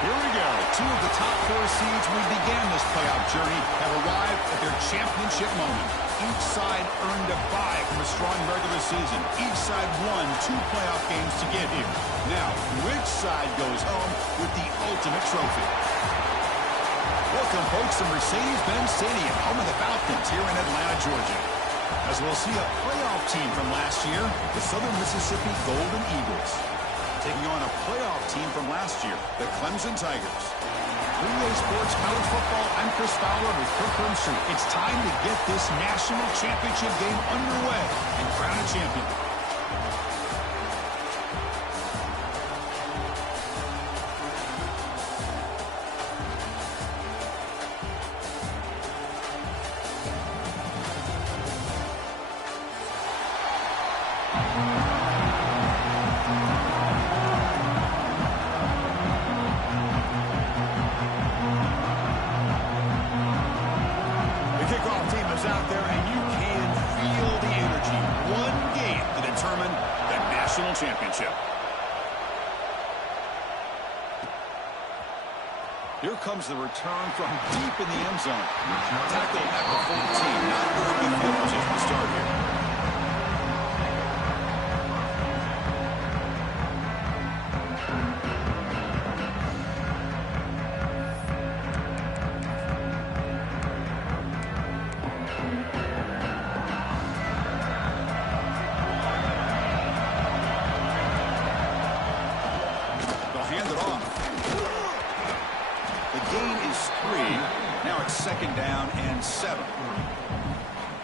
Here we go. Two of the top four seeds we began this playoff journey have arrived at their championship moment. Each side earned a bye from a strong regular season. Each side won 2 playoff games to get here. Now, which side goes home with the ultimate trophy? Welcome, folks, to Mercedes-Benz Stadium, home of the Falcons here in Atlanta, Georgia. As we'll see a playoff team from last year, the Southern Mississippi Golden Eagles, taking on a playoff team from last year, the Clemson Tigers. 3A Sports College Football, I'm Chris Fowler with Kirkland Street. It's time to get this national championship game underway and crown a champion. Out there, and you can feel the energy. One game to determine the national championship. Here comes the return from deep in the end zone. Tackled at the 14. Not very good field position to start here. Second down and 7.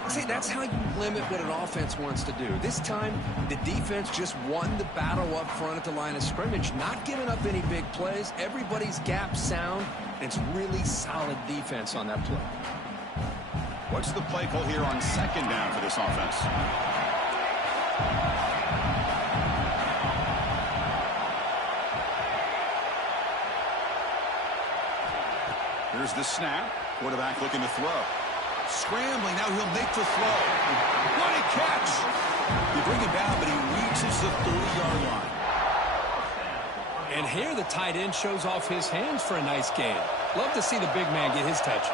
See, that's how you limit what an offense wants to do. This time, the defense just won the battle up front at the line of scrimmage, not giving up any big plays. Everybody's gap sound, and it's really solid defense on that play. What's the play call here on second down for this offense? Here's the snap. Quarterback looking to throw. Scrambling, now he'll make the throw. What a catch! You bring him down, but he reaches the 30-yard line. And here the tight end shows off his hands for a nice gain. Love to see the big man get his touches.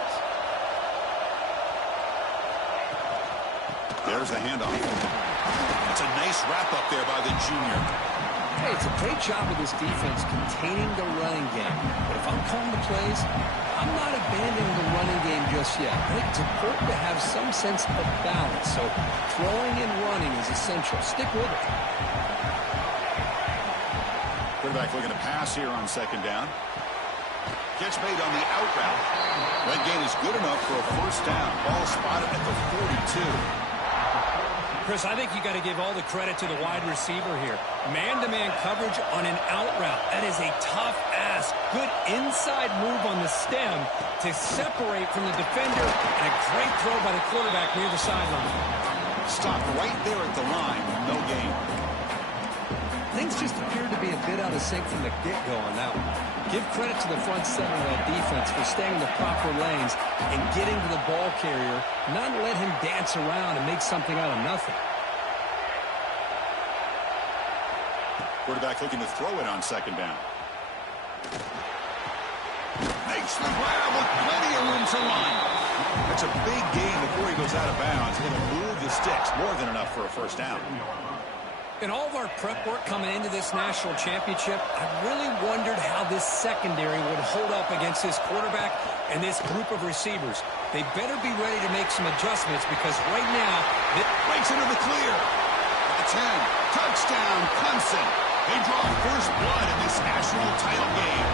There's the handoff. That's a nice wrap-up there by the junior. Hey, it's a great job of this defense containing the running game. But if I'm calling the plays, I'm not abandoning the running game just yet. I think it's important to have some sense of balance. So throwing and running is essential. Stick with it. Quarterback looking to pass here on second down. Catch made on the out route. That gain is good enough for a first down. Ball spotted at the 42. Chris, I think you got to give all the credit to the wide receiver here. Man-to-man coverage on an out route. That is a tough ask. Good inside move on the stem to separate from the defender, and a great throw by the quarterback near the sideline. Stopped right there at the line. No gain. Things just appeared to be a bit out of sync from the get-go on that one. Give credit to the front seven of that defense for staying in the proper lanes and getting to the ball carrier, not let him dance around and make something out of nothing. Quarterback looking to throw it on second down. Makes the grab with plenty of room to run. That's a big gain before he goes out of bounds. It'll move the sticks, more than enough for a first down. In all of our prep work coming into this national championship, I really wondered how this secondary would hold up against this quarterback and this group of receivers. They better be ready to make some adjustments because right now, it breaks into the clear. At the 10, touchdown, Clemson. They draw first blood in this national title game.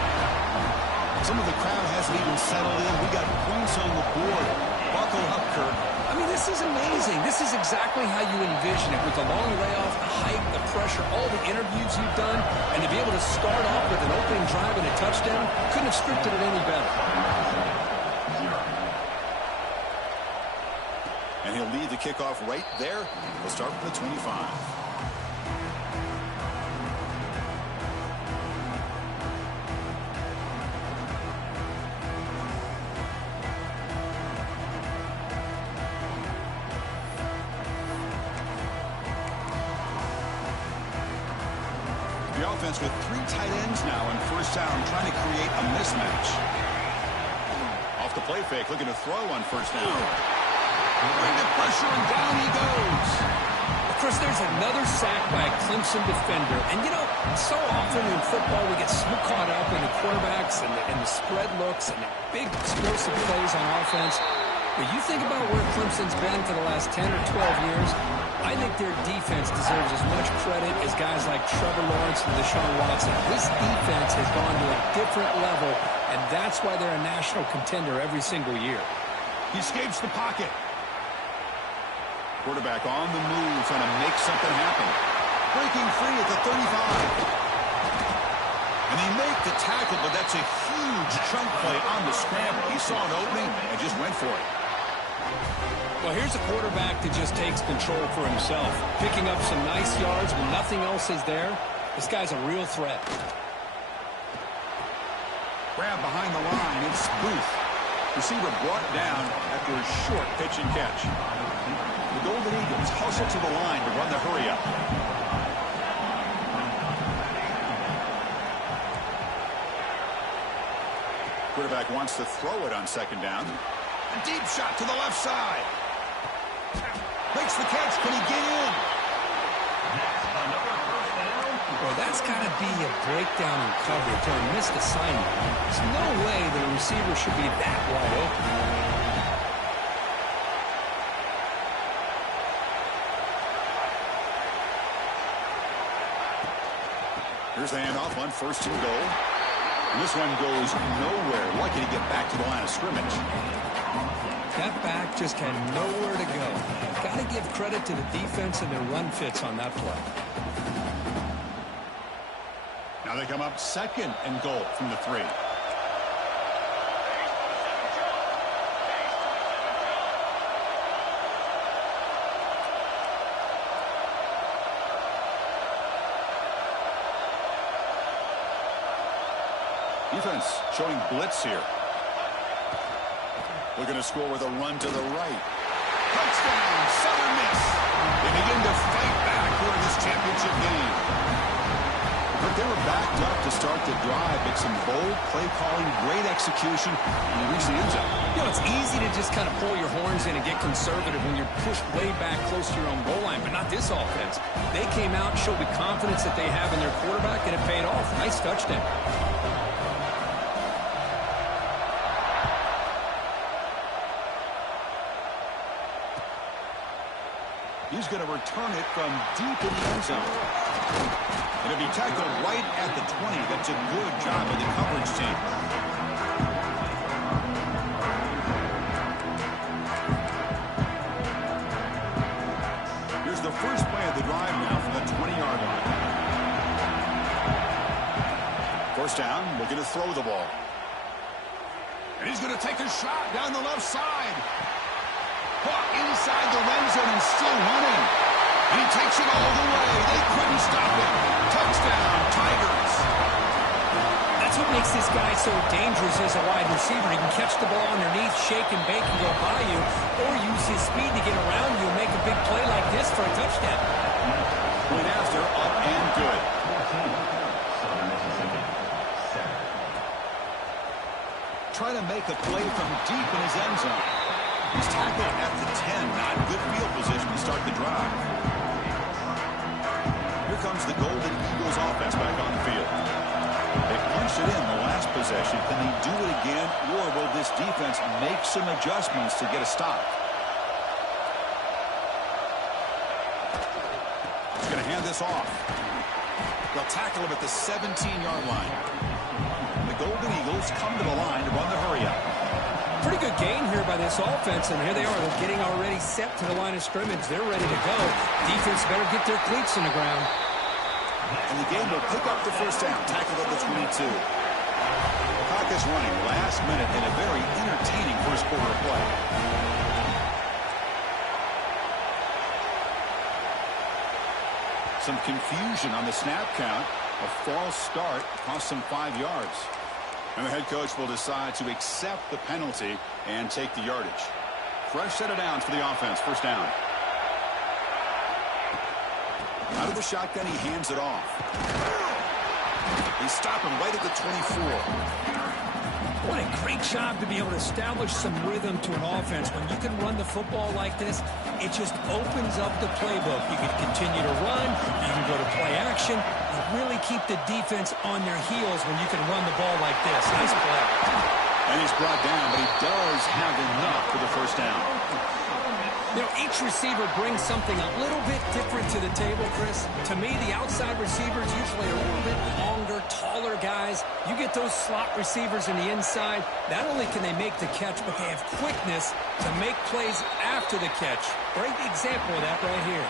Some of the crowd hasn't even settled in. We got points on the board. Buckle up, Kirk. I mean, this is amazing. This is exactly how you envision it with the long layoff, the hype, the pressure, all the interviews you've done, and to be able to start off with an opening drive and a touchdown, couldn't have scripted it any better. And he'll lead the kickoff right there. We'll start from the 25. offense with 3 tight ends now on first down, trying to create a mismatch. Off the play fake, looking to throw on first down. Under pressure, and down he goes. Of course, there's another sack by a Clemson defender. And, you know, so often in football we get so caught up in the quarterbacks and the spread looks and the big explosive plays on offense. But you think about where Clemson's been for the last 10 or 12 years, I think their defense deserves as much credit as guys like Trevor Lawrence and Deshaun Watson. This defense has gone to a different level, and that's why they're a national contender every single year. He escapes the pocket. Quarterback on the move, trying to make something happen. Breaking free at the 35. And they make the tackle, but that's a huge chunk play on the scramble. He saw an opening and just went for it. Well, here's a quarterback that just takes control for himself, picking up some nice yards when nothing else is there. This guy's a real threat. Grab behind the line. It's Booth. Receiver brought down after a short pitch and catch. The Golden Eagles hustle to the line to run the hurry up. Quarterback wants to throw it on second down. A deep shot to the left side. Makes the catch. Can he get in? Well, that's got to be a breakdown in coverage or a missed assignment. There's no way that a receiver should be that wide open. Here's the handoff on first and goal. And this one goes nowhere. Lucky to get back to the line of scrimmage. That back just had nowhere to go. Got to give credit to the defense and their run fits on that play. Now they come up second and goal from the 3. Defense showing blitz here. Looking to score with a run to the right. Touchdown, Southern Miss. They begin to fight back here in this championship game. But they were backed up to start the drive, but some bold play calling, great execution, and they reach the end zone. You know, it's easy to just kind of pull your horns in and get conservative when you're pushed way back close to your own goal line, but not this offense. They came out and showed the confidence that they have in their quarterback, and it paid off. Nice touchdown. He's going to return it from deep in the end zone. And it'll be tackled right at the 20. That's a good job of the coverage team. Here's the first play of the drive now from the 20-yard line. First down, looking to throw the ball. And he's going to take a shot down the left side. Caught inside the red zone and still running. And he takes it all the way. They couldn't stop him. Touchdown, Tigers. That's what makes this guy so dangerous as a wide receiver. He can catch the ball underneath, shake and bake and go by you, or use his speed to get around you and make a big play like this for a touchdown. Point after, up and good. Try to make a play from deep in his end zone. He's tackled at the 10. Not good field position to start the drive. Here comes the Golden Eagles offense back on the field. They punched it in the last possession. Can they do it again, or will this defense make some adjustments to get a stop? He's going to hand this off. They'll tackle him at the 17-yard line. The Golden Eagles come to the line to run the hurry-up. Pretty good game here by this offense, and here they are. They're getting already set to the line of scrimmage. They're ready to go. Defense better get their cleats in the ground. And the game will pick up the first down, tackled at the 22. The clock is running last minute in a very entertaining first quarter of play. Some confusion on the snap count. A false start cost them 5 yards. And the head coach will decide to accept the penalty and take the yardage. Fresh set of downs for the offense. First down. Out of the shotgun, he hands it off. They stop him right at the 24. What a great job to be able to establish some rhythm to an offense. When you can run the football like this, it just opens up the playbook. You can continue to run. You can go to play action. You really keep the defense on their heels when you can run the ball like this. Nice play. And he's brought down, but he does have enough for the first down. You know, each receiver brings something a little bit different to the table, Chris. To me, the outside receivers usually are a little bit longer, taller guys. You get those slot receivers in the inside, not only can they make the catch, but they have quickness to make plays after the catch. Great example of that right here.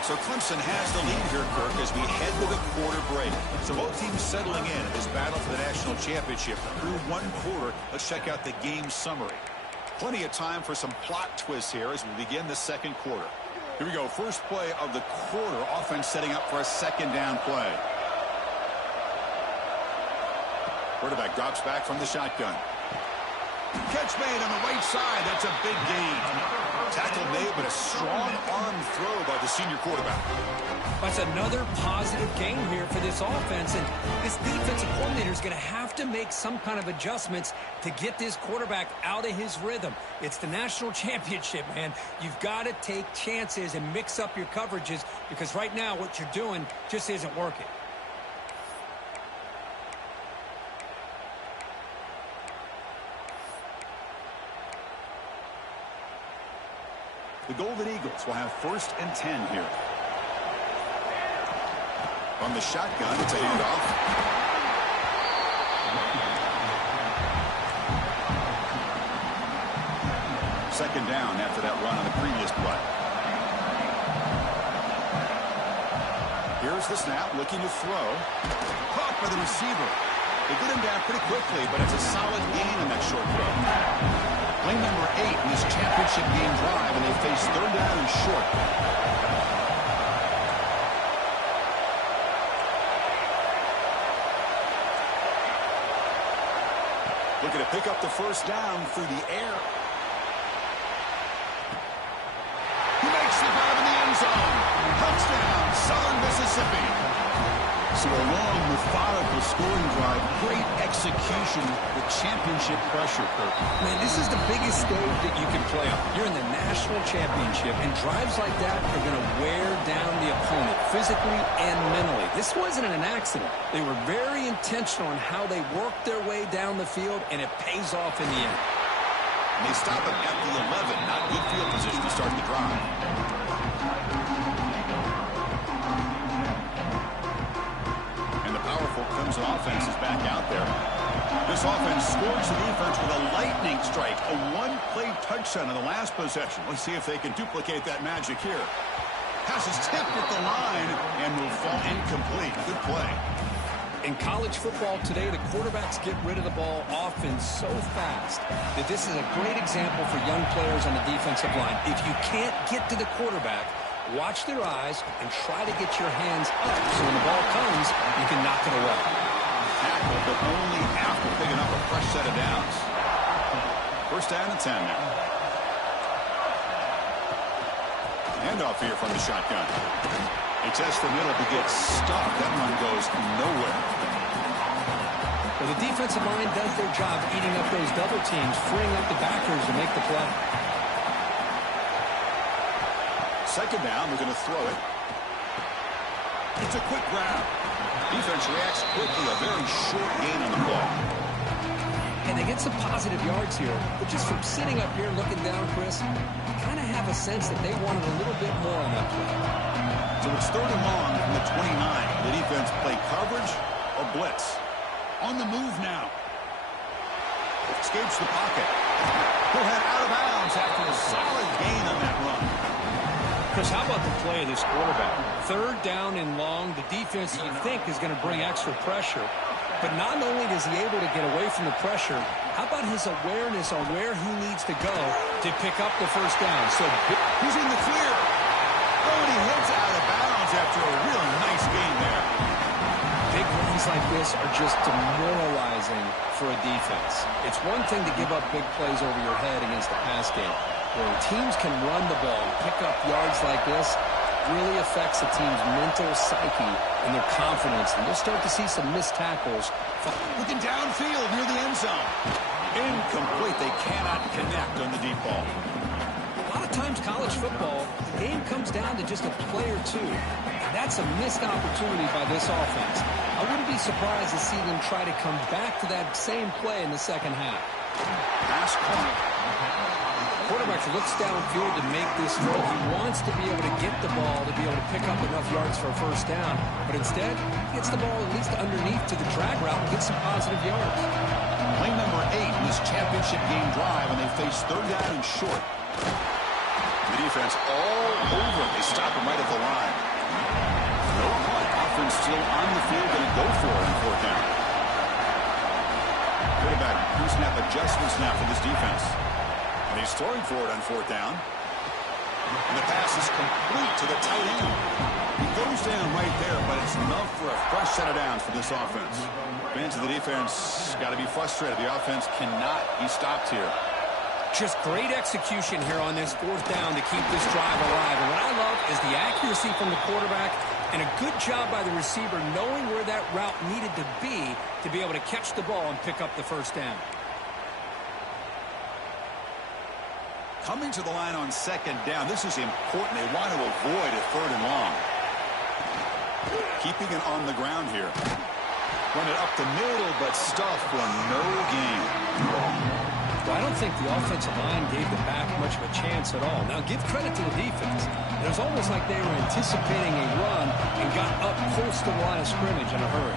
So Clemson has the lead here, Kirk, as we head to the quarter break. So both teams settling in this battle for the national championship. Through one quarter, let's check out the game summary. Plenty of time for some plot twists here as we begin the second quarter. Here we go. First play of the quarter. Offense setting up for a second down play. Quarterback drops back from the shotgun. Catch made on the right side. That's a big gain. Tackle made, but a strong arm throw by the senior quarterback. That's another positive game here for this offense, and this defensive coordinator is going to have to make some kind of adjustments to get this quarterback out of his rhythm. It's the national championship, man. You've got to take chances and mix up your coverages because right now what you're doing just isn't working. The Golden Eagles will have 1st and 10 here. From the shotgun, it's a handoff. Second down after that run on the previous play. Here's the snap, looking to throw. Caught by the receiver. They get him down pretty quickly, but it's a solid gain in that short throw. Play number 8 in this championship game drive, and they face 3rd down and short. Looking to pick up the first down through the air. He makes the grab in the end zone. Touchdown, Southern Mississippi. So a long, methodical scoring drive. Great execution with championship pressure, Kirk. Man, this is the biggest stage that you can play on. You're in the national championship, and drives like that are going to wear down the opponent physically and mentally. This wasn't an accident. They were very intentional in how they worked their way down the field, and it pays off in the end. And they stop it at the 11. Not good field position to start the drive. Clemson offense is back out there. This offense scores the defense with a lightning strike. A one-play touchdown in the last possession. Let's see if they can duplicate that magic here. Pass is tipped at the line and will fall incomplete. Good play. In college football today, the quarterbacks get rid of the ball often so fast that this is a great example for young players on the defensive line. If you can't get to the quarterback, watch their eyes and try to get your hands up so when the ball comes, you can knock it away. Tackle, but only after picking up a fresh set of downs. 1st down and 10 now. Handoff here from the shotgun. He tests the middle to get stuffed. That one goes nowhere. Well, the defensive line does their job eating up those double teams, freeing up the backers to make the play. Second down, they're going to throw it. It's a quick grab. Defense reacts quickly, a very short gain on the ball. And they get some positive yards here, but just from sitting up here looking down, Chris, you kind of have a sense that they wanted a little bit more on that play. So it's 3rd and long from the 29. The defense play coverage or blitz. On the move now. Escapes the pocket. He'll head out of bounds after a solid gain on that run. Chris, how about the play of this quarterback? 3rd down and long. The defense, you think, is going to bring extra pressure. But not only is he able to get away from the pressure, how about his awareness on where he needs to go to pick up the first down? So he's in the clear. Oh, and he heads out of bounds after a real nice gain there. Big runs like this are just demoralizing for a defense. It's one thing to give up big plays over your head against the pass game. Where teams can run the ball and pick up yards like this, really affects a team's mental psyche and their confidence. And you'll start to see some missed tackles. Looking downfield near the end zone. Incomplete. They cannot connect on the deep ball. A lot of times college football, the game comes down to just a play or two. And that's a missed opportunity by this offense. I wouldn't be surprised to see them try to come back to that same play in the second half. Pass corner. Quarterback looks downfield to make this throw. He wants to be able to get the ball to be able to pick up enough yards for a first down. But instead, he gets the ball at least underneath to the drag route and gets some positive yards. Play number 8 in this championship game drive, and they face third down and short. The defense all over him. They stop him right at the line. No punt. Offense still on the field, going to go for it on fourth down. Quarterback pre-snap adjustments now for this defense. And he's throwing for it on fourth down. And the pass is complete to the tight end. He goes down right there, but it's enough for a fresh set of downs for this offense. Fans of the defense got to be frustrated. The offense cannot be stopped here. Just great execution here on this fourth down to keep this drive alive. And what I love is the accuracy from the quarterback and a good job by the receiver knowing where that route needed to be able to catch the ball and pick up the first down. Coming to the line on second down. This is important. They want to avoid a third and long. Keeping it on the ground here. Run it up the middle, but stuffed for no gain. Well, I don't think the offensive line gave the back much of a chance at all. Now, give credit to the defense. It was almost like they were anticipating a run and got up close to the line of scrimmage in a hurry.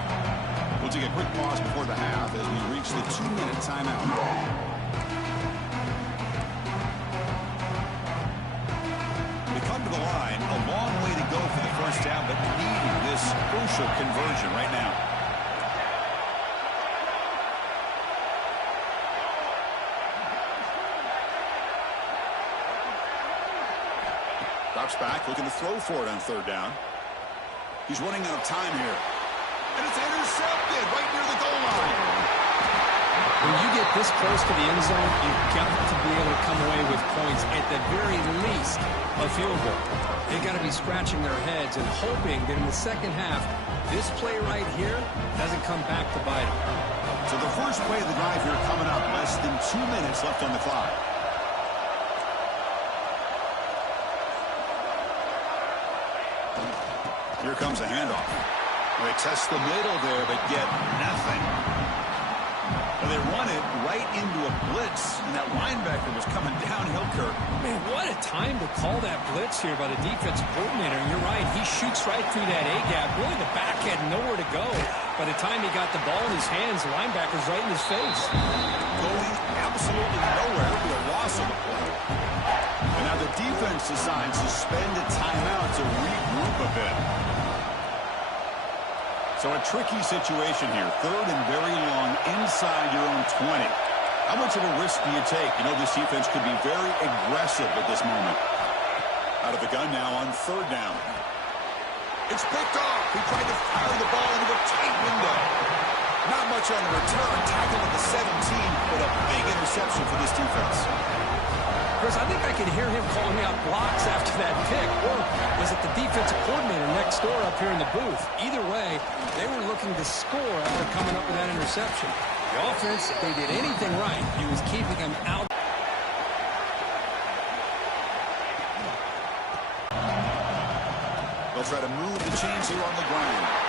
We'll take a quick pause before the half as we reach the 2-minute timeout. To the line, a long way to go for the first down, but needing this crucial conversion right now. Drops back, looking to throw for it on third down. He's running out of time here. And it's intercepted right near the goal line. When you get this close to the end zone, you've got to be able to come away with points, at the very least, a field goal. They've got to be scratching their heads and hoping that in the second half, this play right here doesn't come back to bite them. So the first play of the drive here coming up, less than 2 minutes left on the clock. Here comes a handoff. They test the middle there, but get nothing. And they run it right into a blitz, and that linebacker was coming downhill, Kirk. Man, what a time to call that blitz here by the defensive coordinator. And you're right, he shoots right through that A-gap. Really, the back had nowhere to go. By the time he got the ball in his hands, the linebacker's right in his face. Going absolutely nowhere with a loss of the play. And now the defense decides to spend a timeout to regroup a bit. So a tricky situation here. Third and very long inside your own 20. How much of a risk do you take? You know, this defense could be very aggressive at this moment. Out of the gun now on third down. It's picked off. He tried to fire the ball into a tight window. Not much on the return. Tackle at the 17, but a big interception for this defense. Chris, I think I could hear him calling out blocks after that pick. Or was it the defensive coordinator next door up here in the booth? Either way, they were looking to score after coming up with that interception. The offense, if they did anything right, he was keeping them out. They'll try to move the chains here on the ground.